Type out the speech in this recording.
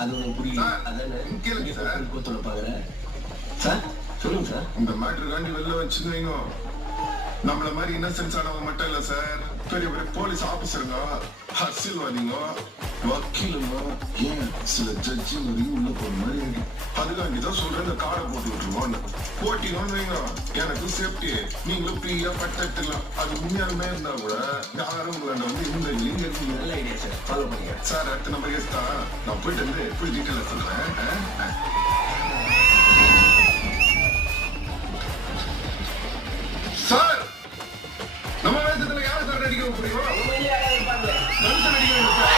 அது உங்களுக்கு புரியுது. அதானே கேளுங்க சார். கூத்துல பாக்குறேன் சார். சொல்லுங்க சார். இந்த மேட்ரு காண்டி வெளில வச்சுன்னு வைங்க, நம்மள மாதிரி இன்னசென்ஸ் ஆனவங்க மட்டும் இல்ல சார், பெரிய பெரிய போலீஸ் ஆபீசருங்க, அரசியல்வாதிங்க, வக்கீலுங்க, ஏன் சில ஜட்ஜி வரையும் உள்ள போற மாதிரி இருக்கு. அதுக்காண்டிதான் சொல்றேன், இந்த காரை போட்டு விட்டுருவோம். போட்டிங்கன்னு வைங்க, எனக்கு சேஃப்டி, நீங்களும் ஃப்ரீயா பட்டலாம். அது உண்மையாலுமே இருந்தா கூட யாரும் உங்களாண்ட வந்து இந்த லிங்க நல்ல ஐடியா சார், ஃபாலோ பண்ணிக்க சார். அடுத்த நம்பர் கேஸ் தான், நான் போயிட்டு வந்து ஃபுல் டீட்டெயில சொல்றேன். சார், நம்ம வேஷத்துல யாரை சார் நடிக்க முடியும்? நடிக்க வேண்டும் சார்.